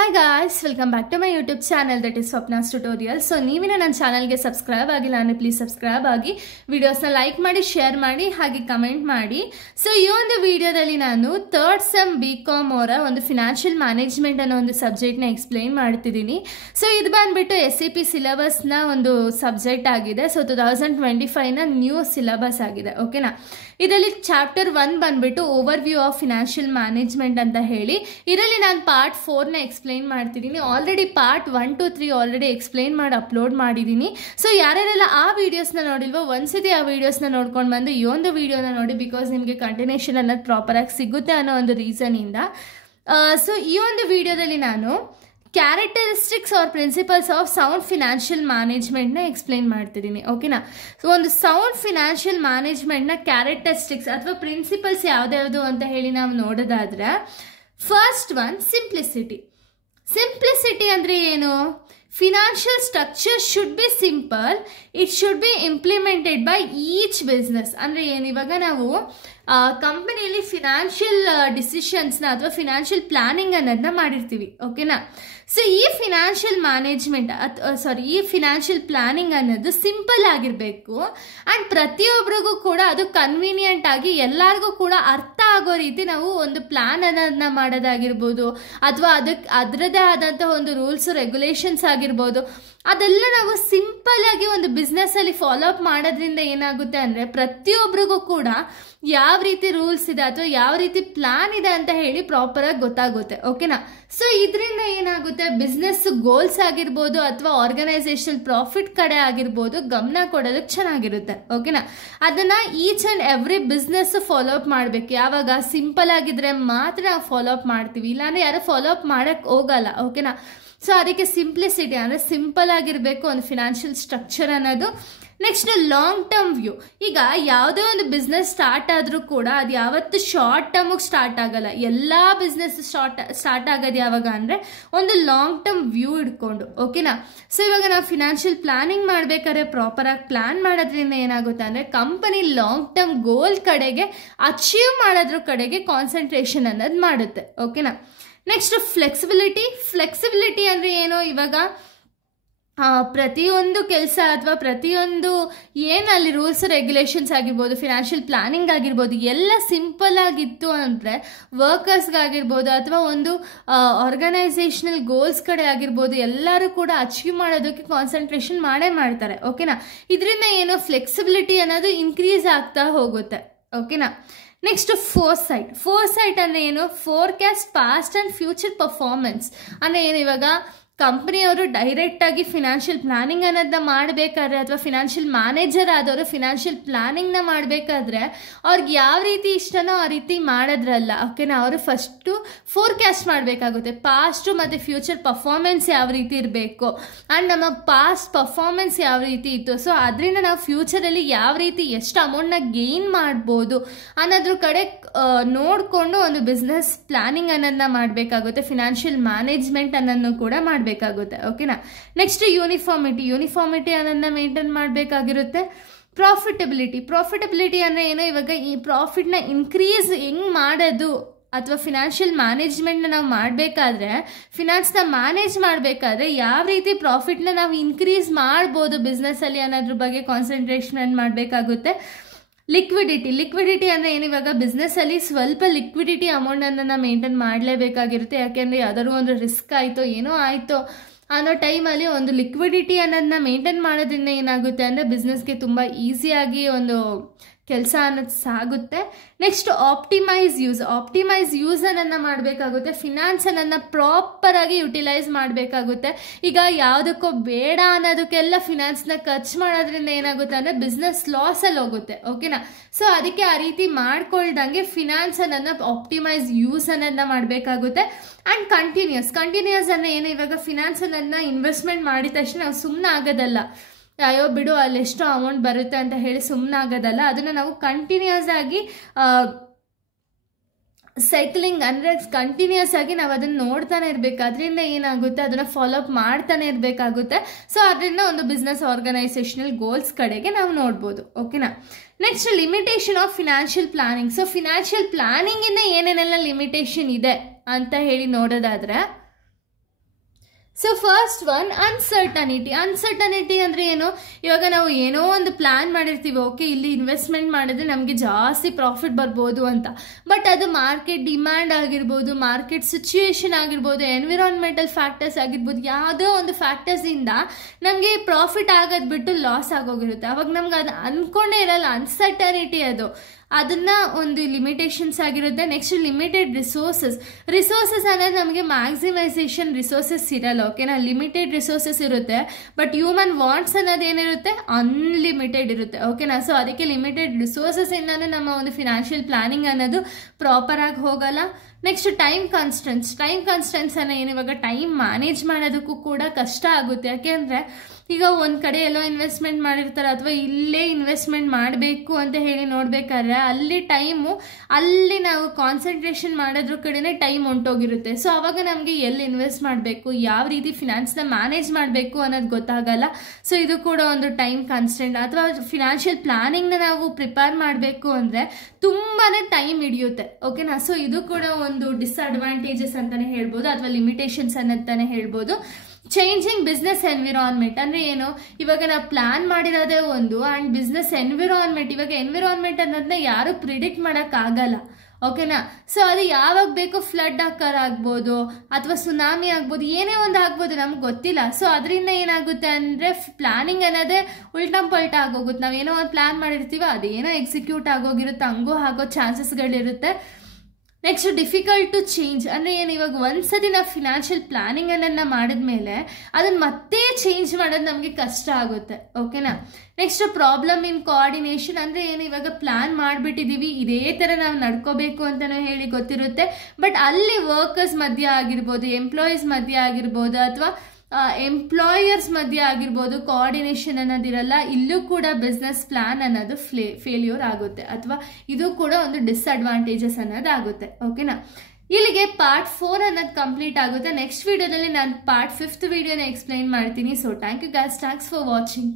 Hi guys, welcome back to my YouTube channel that is Swapna's Tutorial. So ನೀವಿನ ನನ್ನ ಚಾನಲ್ಗೆ subscribe ಆಗಿಲ್ಲ ಅಂದ್ರೆ please subscribe ಆಗಿ ವಿಡಿಯೋಸ್ನ like ಮಾಡಿ ಶೇರ್ ಮಾಡಿ ಹಾಗೆ ಕಮೆಂಟ್ ಮಾಡಿ. ಸೊ ಈ ಒಂದು ವಿಡಿಯೋದಲ್ಲಿ ನಾನು ಥರ್ಡ್ ಸೆಮ್ BCom ಅವರ ಒಂದು ಫಿನಾನ್ಷಿಯಲ್ ಮ್ಯಾನೇಜ್ಮೆಂಟ್ ಅನ್ನೋ ಒಂದು ಸಬ್ಜೆಕ್ಟ್ನ ಎಕ್ಸ್ಪ್ಲೈನ್ ಮಾಡ್ತಿದ್ದೀನಿ. ಸೊ ಇದು ಬಂದ್ಬಿಟ್ಟು SAP ಸಿಲೆಬಸ್ನ ಒಂದು ಸಬ್ಜೆಕ್ಟ್ ಆಗಿದೆ. ಸೊ 2025ನ ನ್ಯೂ ಸಿಲೆಬಸ್ ಆಗಿದೆ. ಓಕೆನಾ, ಇದರಲ್ಲಿ ಚಾಪ್ಟರ್ 1 ಬಂದ್ಬಿಟ್ಟು over view of financial management ಅಂತ ಹೇಳಿ, ಇದರಲ್ಲಿ ನಾನು ಪಾರ್ಟ್ 4ನ ಎಕ್ಸ್ಪ್ಲೈನ್ ಮಾಡ್ತಿದ್ದೀನಿ. Already part 1 to 3 already explain ಮಾಡಿ ಅಪ್ಲೋಡ್ ಮಾಡಿದ್ದೀನಿ. ಸೊ ಯಾರ್ಯಾರೆಲ್ಲ ಆ ವಿಡಿಯೋಸ್ನ ನೋಡಿಲ್ವೋ ಒಂದ್ಸತಿ ಆ ವಿಡಿಯೋಸ್ನ ನೋಡ್ಕೊಂಡು ಬಂದು ಈ ಒಂದು ವಿಡಿಯೋನ ನೋಡಿ, ಬಿಕಾಸ್ ನಿಮಗೆ ಕಂಟಿನ್ಯೂಷನ್ ಅನ್ನೋದು ಪ್ರಾಪರಾಗಿ ಸಿಗುತ್ತೆ ಅನ್ನೋ ಒಂದು ರೀಸನಿಂದ. ಸೊ ಈ ಒಂದು ವಿಡಿಯೋದಲ್ಲಿ ನಾನು characteristics or principles of sound financial ಮ್ಯಾನೇಜ್ಮೆಂಟ್ನ ಎಕ್ಸ್ಪ್ಲೈನ್ ಮಾಡ್ತಿದ್ದೀನಿ. ಓಕೆನಾ, ಸೊ ಒಂದು ಸೌಂಡ್ ಫಿನಾನ್ಷಿಯಲ್ ಮ್ಯಾನೇಜ್ಮೆಂಟ್ನ ಕ್ಯಾರೆಕ್ಟರಿಸ್ಟಿಕ್ಸ್ ಅಥವಾ ಪ್ರಿನ್ಸಿಪಲ್ಸ್ ಯಾವ್ದ್ಯಾವುದು ಅಂತ ಹೇಳಿ ನಾವು ನೋಡೋದಾದ್ರೆ, ಫಸ್ಟ್ ಒನ್ ಸಿಂಪ್ಲಿಸಿಟಿ. ಸಿಂಪ್ಲಿಸಿಟಿ ಅಂದರೆ ಏನು? Financial structure should be simple, it should be implemented by each business. ಅಂದರೆ ಏನು, ಇವಾಗ ನಾವು ಕಂಪನಿಯಲ್ಲಿ ಫಿನಾನ್ಷಿಯಲ್ ಡಿಸಿಷನ್ಸ್ನ ಅಥವಾ ಫಿನಾನ್ಷಿಯಲ್ ಪ್ಲಾನಿಂಗ್ ಅನ್ನೋದನ್ನ ಮಾಡಿರ್ತೀವಿ. ಓಕೆನಾ, ಸೊ ಈ ಫಿನಾನ್ಷಿಯಲ್ ಮ್ಯಾನೇಜ್ಮೆಂಟ್ ಈ ಫಿನಾನ್ಷಿಯಲ್ ಪ್ಲಾನಿಂಗ್ ಅನ್ನೋದು ಸಿಂಪಲ್ ಆಗಿರಬೇಕು ಆ್ಯಂಡ್ ಪ್ರತಿಯೊಬ್ಬರಿಗೂ ಕೂಡ ಅದು ಕನ್ವೀನಿಯೆಂಟ್ ಆಗಿ ಎಲ್ಲರಿಗೂ ಕೂಡ ಅರ್ಥ ಆಗೋ ರೀತಿ ನಾವು ಒಂದು ಪ್ಲಾನ್ ಅನ್ನೋದನ್ನ ಮಾಡೋದಾಗಿರ್ಬೋದು, ಅಥವಾ ಅದರದೇ ಆದಂಥ ಒಂದು ರೂಲ್ಸ್ ರೆಗ್ಯುಲೇಷನ್ಸ್ ಆಗಿರ್ಬೋದು, ಅದೆಲ್ಲ ನಾವು ಸಿಂಪಲ್ ಆಗಿ ಒಂದು ಬಿಸ್ನೆಸ್ ಅಲ್ಲಿ ಫಾಲೋ ಅಪ್ ಮಾಡೋದ್ರಿಂದ ಏನಾಗುತ್ತೆ ಅಂದರೆ ಪ್ರತಿಯೊಬ್ಬರಿಗೂ ಕೂಡ ಯಾವ ರೀತಿ ರೂಲ್ಸ್ ಇದೆ ಅಥವಾ ಯಾವ ರೀತಿ ಪ್ಲಾನ್ ಇದೆ ಅಂತ ಹೇಳಿ ಪ್ರಾಪರ್ ಆಗಿ ಗೊತ್ತಾಗುತ್ತೆ. ಓಕೆನಾ, ಸೊ ಇದರಿಂದ ಏನಾಗುತ್ತೆ, ಬಿಸ್ನೆಸ್ ಗೋಲ್ಸ್ ಆಗಿರ್ಬೋದು ಅಥವಾ ಆರ್ಗನೈಸೇಷನ್ ಪ್ರಾಫಿಟ್ ಕಡೆ ಆಗಿರ್ಬೋದು ಗಮನ ಕೊಡೋದಕ್ಕೆ ಚೆನ್ನಾಗಿರುತ್ತೆ. ಓಕೆನಾ, ಅದನ್ನ each and every business follow up ಮಾಡಬೇಕು. ಯಾವಾಗ ಸಿಂಪಲ್ ಆಗಿದ್ರೆ ಮಾತ್ರ ನಾವು ಫಾಲೋ ಅಪ್ ಮಾಡ್ತೀವಿ, ಇಲ್ಲಾಂದ್ರೆ ಯಾರು ಫಾಲೋ ಅಪ್ ಮಾಡಕ್ ಹೋಗಲ್ಲ. ಓಕೆನಾ, ಸೊ ಅದಕ್ಕೆ ಸಿಂಪ್ಲಿಸಿಟಿ ಅಂದರೆ ಸಿಂಪಲ್ ಆಗಿರಬೇಕು ಒಂದು ಫಿನಾನ್ಷಿಯಲ್ ಸ್ಟ್ರಕ್ಚರ್ ಅನ್ನೋದು. Next long term view. ಈಗ ಯಾವುದೇ ಒಂದು ಬಿಸ್ನೆಸ್ ಸ್ಟಾರ್ಟ್ ಆದರೂ ಕೂಡ ಅದು ಯಾವತ್ತು ಶಾರ್ಟ್ ಟರ್ಮಿಗೆ ಸ್ಟಾರ್ಟ್ ಆಗಲ್ಲ. ಎಲ್ಲ ಬಿಸ್ನೆಸ್ ಸ್ಟಾರ್ಟ್ ಆಗೋದು ಯಾವಾಗ ಅಂದರೆ ಒಂದು ಲಾಂಗ್ ಟರ್ಮ್ ವ್ಯೂ ಇಟ್ಕೊಂಡು. ಓಕೆನಾ, ಸೊ ಇವಾಗ ನಾವು ಫಿನಾನ್ಷಿಯಲ್ ಪ್ಲಾನಿಂಗ್ ಮಾಡಬೇಕಾದ್ರೆ ಪ್ರಾಪರಾಗಿ ಪ್ಲಾನ್ ಮಾಡೋದ್ರಿಂದ ಏನಾಗುತ್ತೆ ಅಂದರೆ ಕಂಪನಿ ಲಾಂಗ್ ಟರ್ಮ್ ಗೋಲ್ ಕಡೆಗೆ ಅಚೀವ್ ಮಾಡೋದ್ರ ಕಡೆಗೆ ಕಾನ್ಸಂಟ್ರೇಷನ್ ಅನ್ನೋದು ಮಾಡುತ್ತೆ. ಓಕೆನಾ, ನೆಕ್ಸ್ಟ್ ಫ್ಲೆಕ್ಸಿಬಿಲಿಟಿ ಅಂದರೆ ಏನು, ಇವಾಗ ಪ್ರತಿಯೊಂದು ಕೆಲಸ ಅಥವಾ ಪ್ರತಿಯೊಂದು ಏನಲ್ಲಿ ರೂಲ್ಸ್ ರೆಗ್ಯುಲೇಷನ್ಸ್ ಆಗಿರ್ಬೋದು, ಫಿನಾನ್ಷಿಯಲ್ ಪ್ಲಾನಿಂಗ್ ಆಗಿರ್ಬೋದು, ಎಲ್ಲ ಸಿಂಪಲ್ ಆಗಿತ್ತು ಅಂದರೆ ವರ್ಕರ್ಸ್ಗಾಗಿರ್ಬೋದು ಅಥವಾ ಒಂದು ಆರ್ಗನೈಸೇಷನಲ್ ಗೋಲ್ಸ್ ಕಡೆ ಆಗಿರ್ಬೋದು ಎಲ್ಲರೂ ಕೂಡ ಅಚೀವ್ ಮಾಡೋದಕ್ಕೆ ಕಾನ್ಸಂಟ್ರೇಷನ್ ಮಾಡೇ ಮಾಡ್ತಾರೆ. ಓಕೆನಾ, ಇದರಿಂದ ಏನು ಫ್ಲೆಕ್ಸಿಬಿಲಿಟಿ ಅನ್ನೋದು ಇನ್ಕ್ರೀಸ್ ಆಗ್ತಾ ಹೋಗುತ್ತೆ. ಓಕೆನಾ, ನೆಕ್ಸ್ಟ್ ಫೋರ್ಸೈಟ್ ಅಂದರೆ ಏನು, forecast past and future performance ಅಂದರೆ ಏನು, ಇವಾಗ ಕಂಪ್ನಿಯವರು ಡೈರೆಕ್ಟಾಗಿ ಫಿನಾನ್ಷಿಯಲ್ ಪ್ಲಾನಿಂಗ್ ಅನ್ನೋದನ್ನ ಮಾಡಬೇಕಾದ್ರೆ ಅಥವಾ ಫಿನಾನ್ಷಿಯಲ್ ಮ್ಯಾನೇಜರ್ ಆದವರು ಫಿನಾನ್ಷಿಯಲ್ ಪ್ಲಾನಿಂಗ್ನ ಮಾಡಬೇಕಾದ್ರೆ ಅವ್ರಿಗೆ ಯಾವ ರೀತಿ ಇಷ್ಟನೋ ಆ ರೀತಿ ಮಾಡೋದ್ರಲ್ಲ. ಓಕೆನಾ, ಅವರು ಫಸ್ಟು ಫೋರ್ಕಾಸ್ಟ್ ಮಾಡಬೇಕಾಗುತ್ತೆ, ಪಾಸ್ಟು ಮತ್ತು ಫ್ಯೂಚರ್ ಪರ್ಫಾರ್ಮೆನ್ಸ್ ಯಾವ ರೀತಿ ಇರಬೇಕು ಆ್ಯಂಡ್ ನಮ್ಮ ಪಾಸ್ಟ್ ಪರ್ಫಾರ್ಮೆನ್ಸ್ ಯಾವ ರೀತಿ ಇತ್ತು, ಸೊ ಅದರಿಂದ ನಾವು ಫ್ಯೂಚರಲ್ಲಿ ಯಾವ ರೀತಿ ಎಷ್ಟು ಅಮೌಂಟ್ನ ಗೇನ್ ಮಾಡ್ಬೋದು ಅನ್ನೋದ್ರ ಕಡೆ ನೋಡಿಕೊಂಡು ಒಂದು ಬಿಸ್ನೆಸ್ ಪ್ಲಾನಿಂಗ್ ಅನ್ನೋದನ್ನ ಮಾಡಬೇಕಾಗುತ್ತೆ. ಫಿನಾನ್ಷಿಯಲ್ ಮ್ಯಾನೇಜ್ಮೆಂಟ್ ಅನ್ನೋದನ್ನು ಕೂಡ ಮಾಡಬೇಕಾಗುತ್ತೆ. ಓಕೆನಾ, ನೆಕ್ಸ್ಟ್ ಯೂನಿಫಾರ್ಮಿಟಿ ಅನ್ನೋದನ್ನ ಮೇಂಟೈನ್ ಮಾಡಬೇಕಾಗಿರುತ್ತೆ. ಪ್ರಾಫಿಟಬಿಲಿಟಿ ಅಂದರೆ ಏನು, ಇವಾಗ ಈ ಪ್ರಾಫಿಟ್ನ ಇನ್ಕ್ರೀಸ್ ಹೆಂಗ್ ಮಾಡೋದು ಅಥವಾ ಫಿನಾನ್ಷಿಯಲ್ ಮ್ಯಾನೇಜ್ಮೆಂಟ್ನ ನಾವು ಮಾಡಬೇಕಾದ್ರೆ, ಫಿನಾನ್ಸ್ನ ಮ್ಯಾನೇಜ್ ಮಾಡಬೇಕಾದ್ರೆ ಯಾವ ರೀತಿ ಪ್ರಾಫಿಟ್ನ ನಾವು ಇನ್ಕ್ರೀಸ್ ಮಾಡ್ಬೋದು ಬಿಸ್ನೆಸ್ಸಲ್ಲಿ ಅನ್ನೋದ್ರ ಬಗ್ಗೆ ಕಾನ್ಸಂಟ್ರೇಷನ್ ಮಾಡಬೇಕಾಗುತ್ತೆ. ಲಿಕ್ವಿಡಿಟಿ ಅಂದರೆ ಏನು, ಇವಾಗ ಬಿಸ್ನೆಸ್ಸಲ್ಲಿ ಸ್ವಲ್ಪ ಲಿಕ್ವಿಡಿಟಿ ಅಮೌಂಟನ್ನು ಮೇಂಟೈನ್ ಮಾಡಲೇಬೇಕಾಗಿರುತ್ತೆ. ಯಾಕೆಂದರೆ ಯಾವ್ದಾದ್ರು ಒಂದು ರಿಸ್ಕ್ ಆಯಿತೋ ಏನೋ ಆಯಿತೋ ಅನ್ನೋ ಟೈಮಲ್ಲಿ ಒಂದು ಲಿಕ್ವಿಡಿಟಿ ಅನ್ನೋದನ್ನ ಮೇಂಟೈನ್ ಮಾಡೋದ್ರಿಂದ ಏನಾಗುತ್ತೆ ಅಂದರೆ ಬಿಸ್ನೆಸ್ಗೆ ತುಂಬ ಈಸಿಯಾಗಿ ಒಂದು ಕೆಲಸ ಅನ್ನೋದು ಸಾಗುತ್ತೆ. ನೆಕ್ಸ್ಟ್ ಆಪ್ಟಿಮೈಸ್ ಯೂಸ್ ಅನ್ನನ್ನು ಮಾಡಬೇಕಾಗುತ್ತೆ. ಫಿನಾನ್ಸನ್ನು ಪ್ರಾಪರಾಗಿ ಯುಟಿಲೈಸ್ ಮಾಡಬೇಕಾಗುತ್ತೆ. ಈಗ ಯಾವುದಕ್ಕೋ ಬೇಡ ಅನ್ನೋದಕ್ಕೆಲ್ಲ ಫಿನಾನ್ಸ್ನ ಖರ್ಚು ಮಾಡೋದ್ರಿಂದ ಏನಾಗುತ್ತೆ ಅಂದರೆ ಬಿಸ್ನೆಸ್ ಲಾಸಲ್ಲಿ ಹೋಗುತ್ತೆ. ಓಕೆನಾ, ಸೊ ಅದಕ್ಕೆ ಆ ರೀತಿ ಮಾಡ್ಕೊಳ್ದಂಗೆ ಫಿನಾನ್ಸ್ ಅನ್ನೋದನ್ನ ಆಪ್ಟಿಮೈಸ್ ಯೂಸ್ ಅನ್ನೋದನ್ನ ಮಾಡಬೇಕಾಗುತ್ತೆ. ಆ್ಯಂಡ್ ಕಂಟಿನ್ಯೂಸ್ ಅಂದರೆ ಏನು, ಇವಾಗ ಫಿನಾನ್ಸ್ ಅನ್ನೋದನ್ನ ಇನ್ವೆಸ್ಟ್ಮೆಂಟ್ ಮಾಡಿದ ತಕ್ಷಣ ನಾವು ಸುಮ್ಮನೆ ಆಗೋದಲ್ಲ, ಅಯ್ಯೋ ಬಿಡು ಅಲ್ಲಿ ಎಷ್ಟೋ ಅಮೌಂಟ್ ಬರುತ್ತೆ ಅಂತ ಹೇಳಿ ಸುಮ್ಮನೆ ಆಗೋದಲ್ಲ, ಅದನ್ನು ನಾವು ಕಂಟಿನ್ಯೂಸ್ ಆಗಿ ಸೈಕ್ಲಿಂಗ್ ಅಂದರೆ ಕಂಟಿನ್ಯೂಸ್ ಆಗಿ ನಾವು ಅದನ್ನು ನೋಡ್ತಾನೆ ಇರಬೇಕು. ಅದರಿಂದ ಏನಾಗುತ್ತೆ, ಅದನ್ನು ಫಾಲೋ ಅಪ್ ಮಾಡ್ತಾನೆ ಇರಬೇಕಾಗುತ್ತೆ. ಸೊ ಅದರಿಂದ ಒಂದು ಬಿಸ್ನೆಸ್ ಆರ್ಗನೈಸೇಷನಲ್ ಗೋಲ್ಸ್ ಕಡೆಗೆ ನಾವು ನೋಡ್ಬೋದು. ಓಕೆನಾ, next limitation of financial planning. So financial ಪ್ಲಾನಿಂಗಿಂದ ಏನೇನೆಲ್ಲ ಲಿಮಿಟೇಷನ್ ಇದೆ ಅಂತ ಹೇಳಿ ನೋಡೋದಾದ್ರೆ, ಸೊ ಫಸ್ಟ್ ಒನ್ ಅನ್ಸರ್ಟನಿಟಿ ಅಂದ್ರೆ ಏನು, ಇವಾಗ ನಾವು ಏನೋ ಒಂದು ಪ್ಲಾನ್ ಮಾಡಿರ್ತೀವಿ, ಓಕೆ ಇಲ್ಲಿ ಇನ್ವೆಸ್ಟ್ಮೆಂಟ್ ಮಾಡಿದ್ರೆ ನಮಗೆ ಜಾಸ್ತಿ ಪ್ರಾಫಿಟ್ ಬರ್ಬೋದು ಅಂತ, ಬಟ್ ಅದು ಮಾರ್ಕೆಟ್ ಡಿಮ್ಯಾಂಡ್ ಆಗಿರ್ಬೋದು, ಮಾರ್ಕೆಟ್ ಸಿಚುಯೇಷನ್ ಆಗಿರ್ಬೋದು, ಎನ್ವಿರಾನ್ಮೆಂಟಲ್ ಫ್ಯಾಕ್ಟರ್ಸ್ ಆಗಿರ್ಬೋದು, ಯಾವುದೋ ಒಂದು ಫ್ಯಾಕ್ಟರ್ಸ್ ಇಂದ ನಮಗೆ ಪ್ರಾಫಿಟ್ ಆಗೋದು ಬಿಟ್ಟು ಲಾಸ್ ಆಗೋಗಿರುತ್ತೆ. ಅವಾಗ ನಮ್ಗೆ ಅದು ಅನ್ಕೊಂಡೇ ಇರಲ್ಲ, ಅನ್ಸರ್ಟನಿಟಿ ಅದನ್ನ ಒಂದು ಲಿಮಿಟೇಷನ್ಸ್ ಆಗಿರುತ್ತೆ. ನೆಕ್ಸ್ಟ್ ಲಿಮಿಟೆಡ್ ರಿಸೋರ್ಸಸ್ ಅನ್ನೋದು ನಮಗೆ ಮ್ಯಾಕ್ಸಿಮೈಸೇಷನ್ ರಿಸೋರ್ಸಸ್ ಇರಲ್ಲ, ಓಕೆನಾ, ಲಿಮಿಟೆಡ್ ರಿಸೋರ್ಸಸ್ ಇರುತ್ತೆ. ಬಟ್ ಹ್ಯೂಮನ್ ವಾಂಟ್ಸ್ ಅನ್ನೋದು ಏನಿರುತ್ತೆ, ಅನ್ಲಿಮಿಟೆಡ್ ಇರುತ್ತೆ, ಓಕೆನಾ. ಸೊ ಅದಕ್ಕೆ ಲಿಮಿಟೆಡ್ ರಿಸೋರ್ಸಸ್ ಇಂದಾನು ನಮ್ಮ ಒಂದು ಫಿನಾನ್ಷಿಯಲ್ ಪ್ಲಾನಿಂಗ್ ಅನ್ನೋದು ಪ್ರಾಪರ್ ಆಗಿ ಹೋಗಲ್ಲ. ನೆಕ್ಸ್ಟ್ ಟೈಮ್ ಕಾನ್ಸ್ಟೆಂಟ್ಸ್ ಅನ್ನೋ ಏನು, ಇವಾಗ ಟೈಮ್ ಮ್ಯಾನೇಜ್ ಮಾಡೋದಕ್ಕೂ ಕೂಡ ಕಷ್ಟ ಆಗುತ್ತೆ. ಯಾಕೆಂದರೆ ಈಗ ಒಂದು ಕಡೆ ಎಲ್ಲೋ ಇನ್ವೆಸ್ಟ್ಮೆಂಟ್ ಮಾಡಿರ್ತಾರೆ ಅಥವಾ ಇಲ್ಲೇ ಇನ್ವೆಸ್ಟ್ಮೆಂಟ್ ಮಾಡಬೇಕು ಅಂತ ಹೇಳಿ ನೋಡ್ಬೇಕಾದ್ರೆ ಅಲ್ಲಿ ನಾವು ಕಾನ್ಸಂಟ್ರೇಷನ್ ಮಾಡೋದ್ರ ಕಡೆನೇ ಟೈಮ್ ಹೊಂಟೋಗಿರುತ್ತೆ. ಸೊ ಅವಾಗ ನಮಗೆ ಎಲ್ಲಿ ಇನ್ವೆಸ್ಟ್ ಮಾಡಬೇಕು, ಯಾವ ರೀತಿ ಫಿನಾನ್ಸ್ನ ಮ್ಯಾನೇಜ್ ಮಾಡಬೇಕು ಅನ್ನೋದು ಗೊತ್ತಾಗಲ್ಲ. ಸೊ ಇದು ಕೂಡ ಒಂದು ಟೈಮ್ ಕಾನ್ಸ್ಟೆಂಟ್. ಅಥವಾ ಫಿನಾನ್ಷಿಯಲ್ ಪ್ಲಾನಿಂಗ್ನ ನಾವು ಪ್ರಿಪೇರ್ ಮಾಡಬೇಕು ಅಂದರೆ ತುಂಬಾ ಟೈಮ್ ಹಿಡಿಯುತ್ತೆ, ಓಕೆನಾ. ಸೊ ಇದು ಕೂಡ ಒಂದು ಡಿಸ್ಅಡ್ವಾಂಟೇಜಸ್ ಅಂತಾನೆ ಹೇಳ್ಬೋದು, ಅಥವಾ ಲಿಮಿಟೇಷನ್ಸ್ ಅನ್ನಂತಾನೆ ಹೇಳ್ಬೋದು. ಚೇಂಜಿಂಗ್ ಬಿಸ್ನೆಸ್ ಎನ್ವಿರಾನ್ಮೆಂಟ್ ಅಂದ್ರೆ ಏನು, ಇವಾಗ ನಾವು ಪ್ಲಾನ್ ಮಾಡಿರೋದೇ ಒಂದು, ಅಂಡ್ ಬಿಸ್ನೆಸ್ ಎನ್ವಿರಾನ್ಮೆಂಟ್, ಇವಾಗ ಎನ್ವಿರಾನ್ಮೆಂಟ್ ಅನ್ನೋದನ್ನ ಯಾರು ಪ್ರಿಡಿಕ್ಟ್ ಮಾಡೋಕ್ಕಾಗಲ್ಲ, ಓಕೆನಾ. ಸೊ ಅದು ಯಾವಾಗ ಬೇಕೋ ಫ್ಲಡ್ ಆಕಾರ ಆಗ್ಬೋದು ಅಥವಾ ಸುನಾಮಿ ಆಗ್ಬೋದು, ಏನೇ ಒಂದು ಆಗ್ಬೋದು, ನಮ್ಗೆ ಗೊತ್ತಿಲ್ಲ. ಸೊ ಅದರಿಂದ ಏನಾಗುತ್ತೆ ಅಂದರೆ ಪ್ಲಾನಿಂಗ್ ಅನ್ನೋದೇ ಉಲ್ಟಾ ಪಲ್ಟಾ ಆಗೋಗುತ್ತೆ. ನಾವೇನೋ ಒಂದು ಪ್ಲಾನ್ ಮಾಡಿರ್ತೀವಿ, ಅದೇನೋ ಎಕ್ಸಿಕ್ಯೂಟ್ ಆಗೋಗಿರುತ್ತೆ, ಹಂಗೂ ಆಗೋ ಚಾನ್ಸಸ್ಗಳಿರುತ್ತೆ. ನೆಕ್ಸ್ಟ್ ಡಿಫಿಕಲ್ಟ್ ಟು ಚೇಂಜ್ ಅಂದರೆ ಏನು, ಇವಾಗ ಒಂದ್ಸತಿ ನಾವು ಫಿನಾನ್ಷಿಯಲ್ ಪ್ಲಾನಿಂಗ್ ಅನ್ನೋದನ್ನ ಮಾಡಿದ್ಮೇಲೆ ಅದನ್ನ ಮತ್ತೆ ಚೇಂಜ್ ಮಾಡೋದು ನಮಗೆ ಕಷ್ಟ ಆಗುತ್ತೆ, ಓಕೆನಾ. ನೆಕ್ಸ್ಟ್ ಪ್ರಾಬ್ಲಮ್ ಇನ್ ಕೋಆರ್ಡಿನೇಷನ್ ಅಂದರೆ ಏನು, ಇವಾಗ ಪ್ಲಾನ್ ಮಾಡಿಬಿಟ್ಟಿದ್ದೀವಿ, ಇದೇ ಥರ ನಾವು ನಡ್ಕೋಬೇಕು ಅಂತಲೂ ಹೇಳಿ ಗೊತ್ತಿರುತ್ತೆ, ಬಟ್ ಅಲ್ಲಿ ವರ್ಕರ್ಸ್ ಮಧ್ಯೆ ಆಗಿರ್ಬೋದು, ಎಂಪ್ಲಾಯೀಸ್ ಮಧ್ಯೆ ಆಗಿರ್ಬೋದು, ಅಥವಾ ಎಂಪ್ಲಾಯರ್ಸ್ ಮಧ್ಯೆ ಆಗಿರ್ಬೋದು, ಕೋಆರ್ಡಿನೇಷನ್ ಅನ್ನೋದಿರಲ್ಲ. ಇಲ್ಲೂ ಕೂಡ ಬಿಸ್ನೆಸ್ ಪ್ಲಾನ್ ಅನ್ನೋದು ಫೇಲ್ಯೂರ್ ಆಗುತ್ತೆ, ಅಥವಾ ಇದು ಕೂಡ ಒಂದು ಡಿಸ್ಅಡ್ವಾಂಟೇಜಸ್ ಅನ್ನೋದಾಗುತ್ತೆ, ಓಕೆನಾ. ಇಲ್ಲಿಗೆ ಪಾರ್ಟ್ 4 ಅನ್ನೋದು ಕಂಪ್ಲೀಟ್ ಆಗುತ್ತೆ. ನೆಕ್ಸ್ಟ್ ವಿಡಿಯೋದಲ್ಲಿ ನಾನು ಪಾರ್ಟ್ 5th ವಿಡಿಯೋನ ಎಕ್ಸ್ಪ್ಲೈನ್ ಮಾಡ್ತೀನಿ. So thank you guys, thanks for watching.